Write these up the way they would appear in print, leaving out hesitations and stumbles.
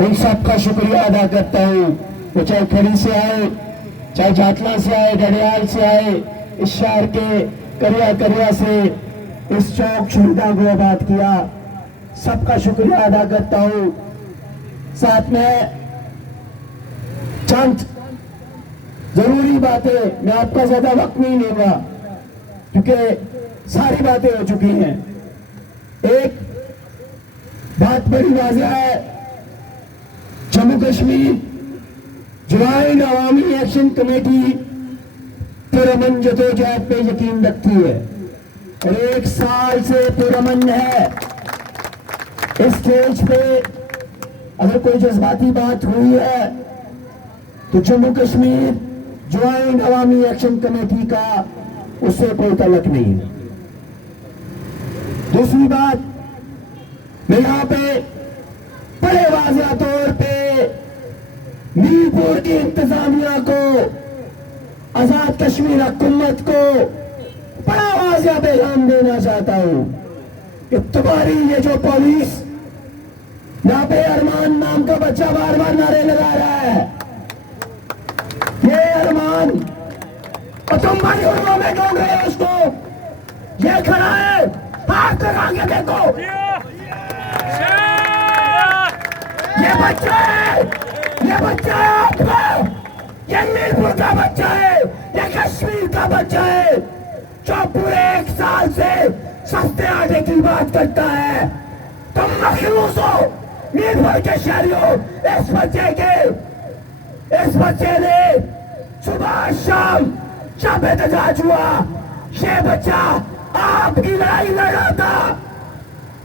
ان سب کا شکریہ ادا کرتا ہوں، وہ چاہے کھڑی سے آئے، چاہے جاتلا سے آئے، ڈڈیال سے آئے، اس شہر کے کریا سے اس چوک چھوٹا کو آباد کیا، سب کا شکریہ ادا کرتا ہوں۔ ساتھ میں چند ضروری باتیں، میں آپ کا زیادہ وقت نہیں لوں گا کیونکہ ساری باتیں ہو چکی ہیں۔ ایک بات بڑی واضح ہے، جموں کشمیر جوائنٹ عوامی ایکشن کمیٹی پرامن جدوجہد پہ یقین رکھتی ہے اور 1 سال سے پرامن ہے۔ اس سٹیج پہ اگر کوئی جذباتی بات ہوئی ہے تو جموں کشمیر جوائنٹ عوامی ایکشن کمیٹی کا اس سے کوئی تعلق نہیں ہے۔ دوسری بات، میں یہاں پہ بڑے واضح طور پہ میر پور کی انتظامیہ کو، آزاد کشمیر حکومت کو بڑا واضح پیغام دینا چاہتا ہوں کہ تمہاری یہ جو پولیس یہاں پہ ارمان نام کا بچہ بار بار نعرے لگا رہا ہے، یہ ارمان اور تم بڑی عمروں میں ڈھونڈ رہے ہو اس کو، یہ کھڑا ہے، ہاتھ لگا کے دیکھو، یہ بچہ ہے، یہ بچہ ہے آپ کا، یہ میر پور کا بچہ ہے، یہ کشمیر کا بچہ ہے جو پورے 1 سال سے سستے آٹے کی بات کرتا ہے۔ تم مخلوص ہو میر پور کے شہریوں، اس بچے نے صبح شام جب احتجاج ہوا، یہ بچہ آپ کی لڑائی لڑ رہا تھا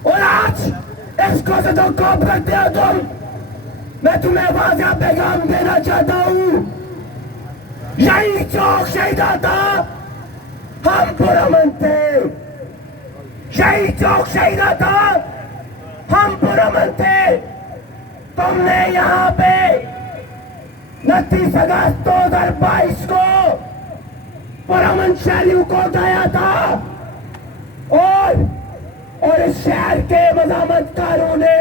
اور آج اس کو سے تو کوپ رکھتے ہو تم۔ میں تمہیں واضح پیغام دینا چاہتا ہوں، یہی چوک شہیدہ تھا، ہم پرامن تھے، یہی چوک شہیدہ تھا، ہم پرامن تھے۔ تم نے یہاں پہ 29 اگست 2022 کو پرامن شہریوں کو اٹھایا تھا اور اس شہر کے مزاحمت کاروں نے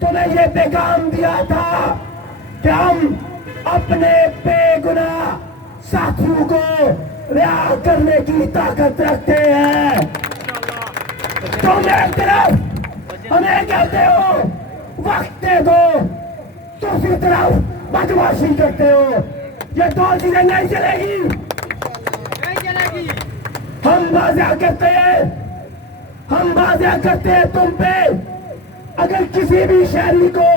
تمہیں یہ پیغام دیا تھا کہ ہم اپنے بے گناہ ساتھیوں کو رہا کرنے کی طاقت رکھتے ہیں۔ تم ایک طرف ہمیں کہتے ہو وقت دے دو، دوسری طرف بدمعاشی کرتے ہو، یہ 2 چیزیں نہیں چلے گی۔ ہم واضح کرتے ہیں تم پہ، اگر کسی بھی شہری کو،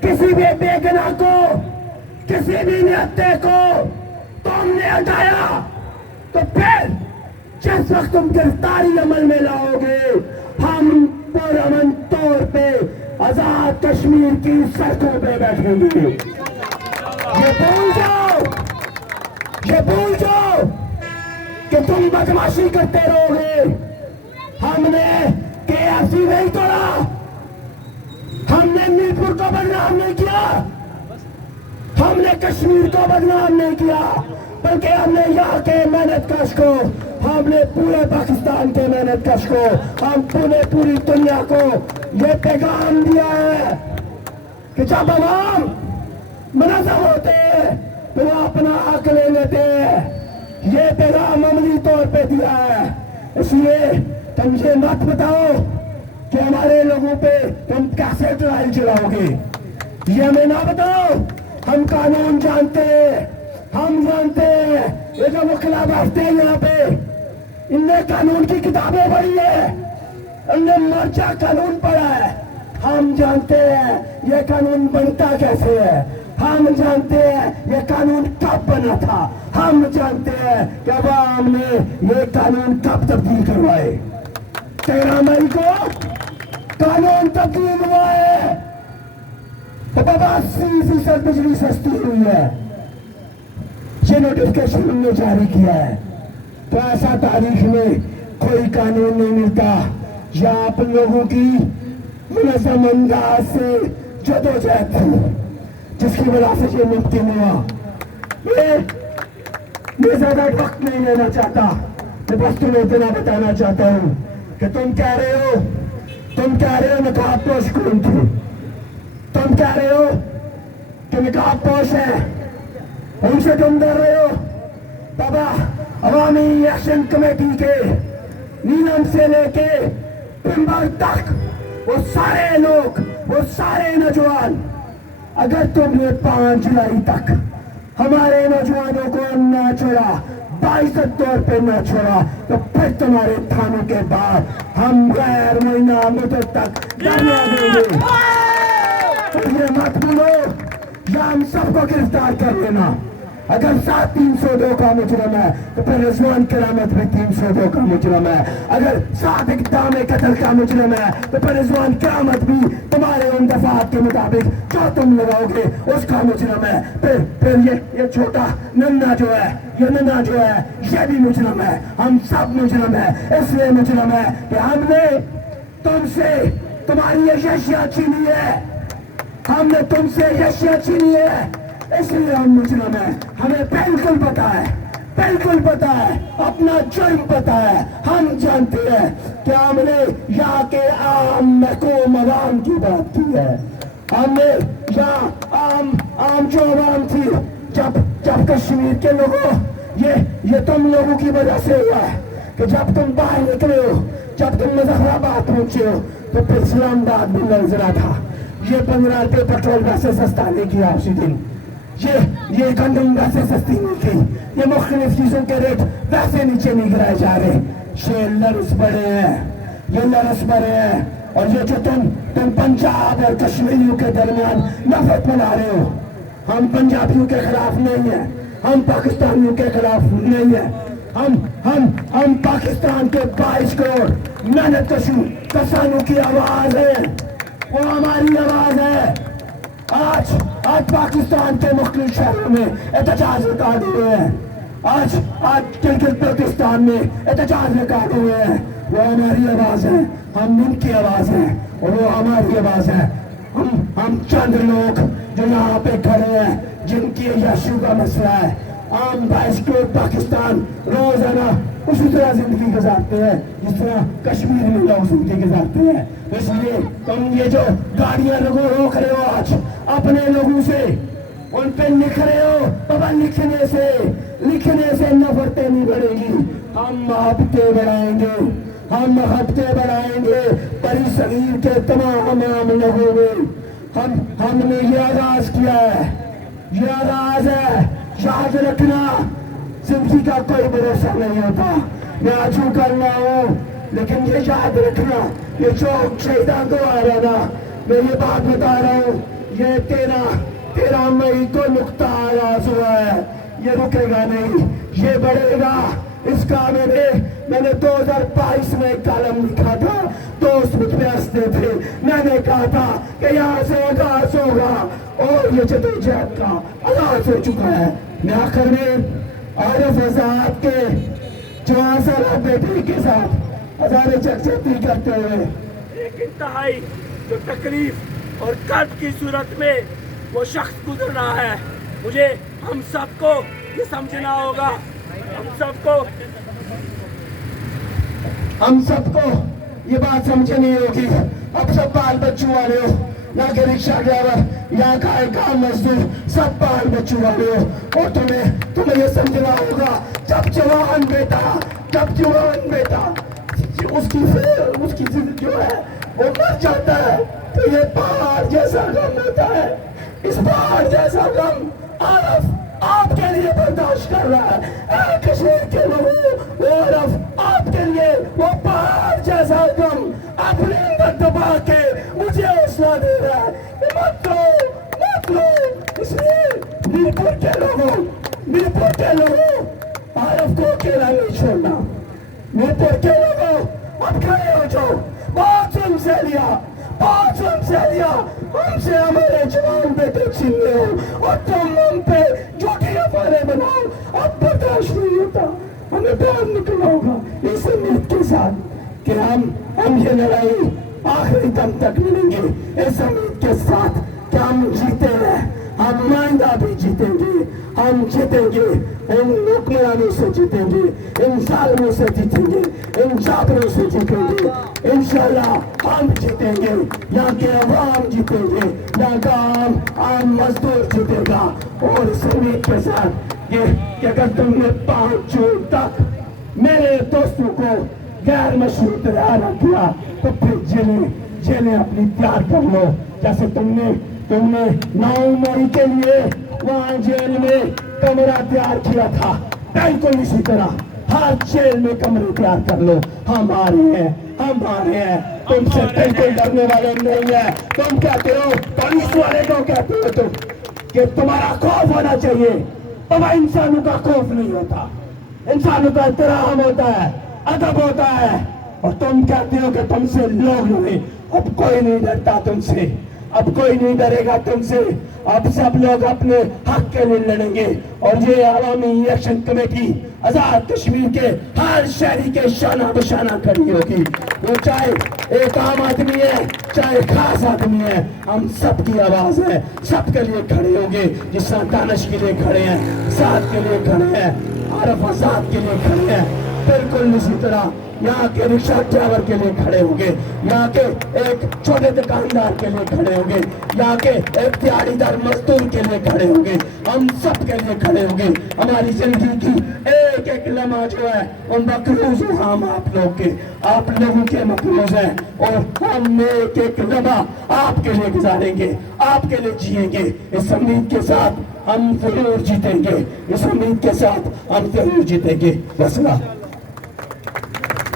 کسی بھی بے گناہ کو، کسی بھی نہتے کو تم نے ہٹایا تو پھر جس وقت تم گرفتاری عمل میں لاؤ گے، ہم پرامن طور پہ آزاد کشمیر کی سڑکوں پہ بیٹھیں گے۔ یہ بھول جاؤ کہ تم بدمعاشی کرتے رہو گے۔ ہم نے KFC نہیں توڑا، ہم نے میر پور کو بدنام نہیں کیا، ہم نے کشمیر کو بدنام نہیں کیا، بلکہ ہم نے یہاں کے محنت کش کو، ہم نے پورے پاکستان کے محنت کش کو، ہم پوری دنیا کو یہ پیغام دیا ہے کہ جب عوام منظم ہوتے ہیں تو وہ اپنا حق لے لیتے ہیں۔ یہ پیغام عملی طور پہ دیا ہے، اس لیے تم یہ مت بتاؤ کہ ہمارے لوگوں پہ تم کیسے ٹرائل چلاؤ گے، یہ ہمیں نہ بتاؤ۔ ہم قانون جانتے ہیں، ہم جانتے ہیں، یہ جو وکلا بیٹھتے ہیں یہاں پہ، ان نے قانون کی کتابیں پڑھی ہے، ان نے مرچا قانون پڑھا ہے، ہم جانتے ہیں یہ قانون بنتا کیسے ہے، ہم جانتے ہیں یہ قانون کب بنا تھا، ہم جانتے ہیں کہ عوام نے یہ قانون کب تبدیل کروائے۔ 13 مئی کو قانون تبدیل ہوا ہے، 80% بجلی سستی ہوئی ہے، یہ نوٹیفکیشن ہم نے جاری کیا ہے۔ تو ایسا تاریخ میں کوئی قانون نہیں ملتا یا آپ لوگوں کی منظم انداز سے جدوجہد تھی جس کی وجہ سے یہ ممکن ہوا۔ میں زیادہ وقت نہیں لینا چاہتا، میں بس تمہیں اتنا بتانا چاہتا ہوں کہ تم کہہ رہے ہو نقاب پوش کون تھی، रहे हो कि नकाब पोश है, उनसे तुम डर रहे हो। बाबा अवामी एक्शन कमेटी के नीलम से लेके पिंबर तक वो सारे लोग, वो सारे नौजवान, अगर तुमने 5 जुलाई तक हमारे नौजवानों को ना छोड़ा, बाइज्जत तौर पे ना छोड़ा, तो फिर तुम्हारे थानों के बाद हम गैर महीना मुद्दत तक धरना देंगे। तो ये मत भूलो, या हम सबको गिरफ्तार कर लेना। अगर 7/302 का मुजरम है तो फिर रिजवान करामत भी 302 का मुजरम है। अगर 7 इक़दाम कत्ल का मुजरम है तो फिर रिजवान करामत भी तुम्हारे उन दफात के मुताबिक जो तुम लगाओगे उसका मुजरम है। फिर ये छोटा नन्ना जो है, ये नन्ना जो है, ये भी मुजरम है। हम सब मुजरम है। इसलिए मुजरम है कि हमने तुमसे तुम्हारी यशिया छीनी है, हमने तुमसे यशिया छीनी है, इसलिए हम मुजरम है। हमें बिल्कुल पता है, बिल्कुल पता है, अपना जुर्म पता है। हम जानते हैं कि हमने यहाँ के आम महकूम अवाम की बात की है। हमने यहाँ आम जो अवाम थी, जब कश्मीर के लोगों, ये तुम लोगों की वजह से हुआ है कि जब तुम बाहर निकले हो, जब तुम मुजफ्फराबाद पहुंचे हो तो फिर इस्लामाबाद भी नजरा था। ये 15 रुपये पेट्रोल वैसे सस्ता नहीं किया उसी दिन, ये गंदम वैसे सस्ती नहीं की, ये मुख्तलिफ चीजों के रेट वैसे नीचे नहीं गिराए जा रहे। ये लरस बढ़े हैं, ये लरस बढ़े हैं। और ये जो तुम पंजाब और कश्मीरियों के दरमियान नफरत फैला रहे हो, हम पंजाबियों के खिलाफ नहीं है, हम पाकिस्तानियों के खिलाफ नहीं है। हम पाकिस्तान के 22 करोड़ मेहनत कशू किसानों की आवाज है, वो हमारी आवाज है। आज पाकिस्तान के मुख्तलिफ शहरों में एहतजाज रिकॉर्ड हुए हैं, आज गिलगित बल्तिस्तान में एहतजाज रिकॉर्ड हुए हैं। वो हमारी आवाज है, हम उनकी आवाज है और वो हमारी आवाज है। हम चंद लोग जो यहाँ पे खड़े हैं जिनकी यशु का मसला है। आम 22 करोड़ पाकिस्तान रोजाना उसी तरह जिंदगी गुजारते हैं जिस तरह कश्मीर में लोग जिंदगी गुजारते हैं। इसलिए तुम ये जो गाड़ियां लोगों रोक रहे हो आज अपने लोगों से, उन पे लिख रहे हो, बाबा लिखने से नफरतें नहीं बढ़ेगी, हम हफ्ते बढ़ाएंगे, हम हफ्ते बढ़ाएंगे। बड़ी सगीर के तमाम लोगों में हमने ये आगाज किया है, ये आगाज है। याद रखना, जिंदगी का कोई भरोसा नहीं होता। मैं आज करना हूँ, लेकिन ये याद रखना, ये चौक शहीदां को आ रहा ना, मैं ये बात बता रहा हूँ, ये 13 मई को नुक्ता आगाज हुआ है, ये रुकेगा नहीं, ये बढ़ेगा। इसका मैंने 2022 में कलम लिखा था, दोस्त मुझ पे हंसते थे, मैंने कहा था कि यहाँ से आगाज होगा और ये जदोजहद का आगाज हो चुका है। मैं आखिर में आरिफ आजाद के 4 साल बेटे के साथ हजारे चकचौती करते हुए एक इंतहाई जो तकलीफ और कर्ब की सूरत में वो शख्स गुजर रहा है, मुझे हम सबको ये समझना होगा, हम सबको ये बात समझनी होगी। अब सब बाल बच्चों वाले हो, ना कि रिक्शा ड्राइवर या काम मजदूर, सब बाल बच्चों वाले हो। और तुम्हें ये समझना होगा, जब जवान बेटा उसकी जिंदगी जो है वो मर जाता है तो ये पहाड़ जैसा गम होता है। इस पहाड़ जैसा गम आरफ आपके लिए बर्दाश्त कर रहा है। कश्मीर के लोगों, आरफ आपके लिए वो पहाड़ जैसा गम अपने अंदर दबा के मुझे हौसला दे रहा है। मत लो। इसलिए मीरपुर के लोगों आरफ को अकेला नहीं छोड़ना। मीरपुर के लोगों अब खड़े हो जाओ, बहुत हमसे लिया, हमसे हमारे जवान बेटे छीन रहे हो और तुम हम पे झूठी अफवाहें बनाओ। अब बर्दाश्त नहीं होता, हमें बाहर निकलना होगा इस उम्मीद के साथ कि हम ये लड़ाई आखिरी दम तक लड़ेंगे, इस उम्मीद के साथ कि हम जीते हैं, हम माइंदा भी जीतेंगे, हम हम जीतेंगे, इन हुक्मरानों से जीतेंगे, इन जालिमों से जीतेंगे, इन जाबरों से जीतेंगे। इंशाल्लाह हम जीतेंगे, यहाँ के अवाम जीतेंगे, यहाँ का आम मजदूर जीतेगा। और इस उम्मीद के साथ ये कि अगर तुमने 5 जून तक मेरे दोस्तों को गैर मशरूत रिहा न किया तो फिर जेलें अपनी तैयार कर लो, जैसे तुमने 9 मई के लिए वहां जेल में कमरा तैयार किया था, बिल्कुल इसी तरह हर जेल में कमरे तैयार कर लो। हम आ रहे हैं, तुमसे बिल्कुल डरने वाले नहीं है। तुम कहते हो, पुलिस वाले को कहते हो तुम कि तुम्हारा खौफ होना चाहिए, तुम्हारा इंसानों का खौफ नहीं होता, इंसानों का एहतराम होता है, अदब होता है। और तुम कहते हो कि तुमसे लोग नहीं, अब कोई नहीं डरता तुमसे, अब कोई नहीं डरेगा तुमसे। अब सब लोग अपने हक के लिए लड़ेंगे। और ये अवामी इलेक्शन कमेटी आजाद कश्मीर के हर शहरी के शाना बशाना खड़ी होगी। वो चाहे एक आम आदमी है, चाहे खास आदमी है, हम सबकी आवाज है, सबके लिए खड़े होंगे। जिस तरह दानिश के लिए खड़े हैं, साथ के लिए खड़े हैं, आरफ आजाद के लिए खड़े हैं, बिल्कुल इसी तरह यहाँ के रिक्शा ड्राइवर के लिए खड़े होंगे, यहाँ के एक छोटे दुकानदार के लिए खड़े होंगे, यहाँ के एक दिहाड़ीदार मजदूर के लिए खड़े होंगे, हम सब के लिए खड़े होंगे। हमारी जिंदगी की एक एक लम्हा जो है वो मकरूज हम आप लोगों के मकरूज है। और हम एक एक लम्हा आपके लिए गुजारेंगे, आपके लिए जिएंगे। इस उम्मीद के साथ हम जरूर जीतेंगे, इस उम्मीद के साथ हम जरूर जीतेंगे। बस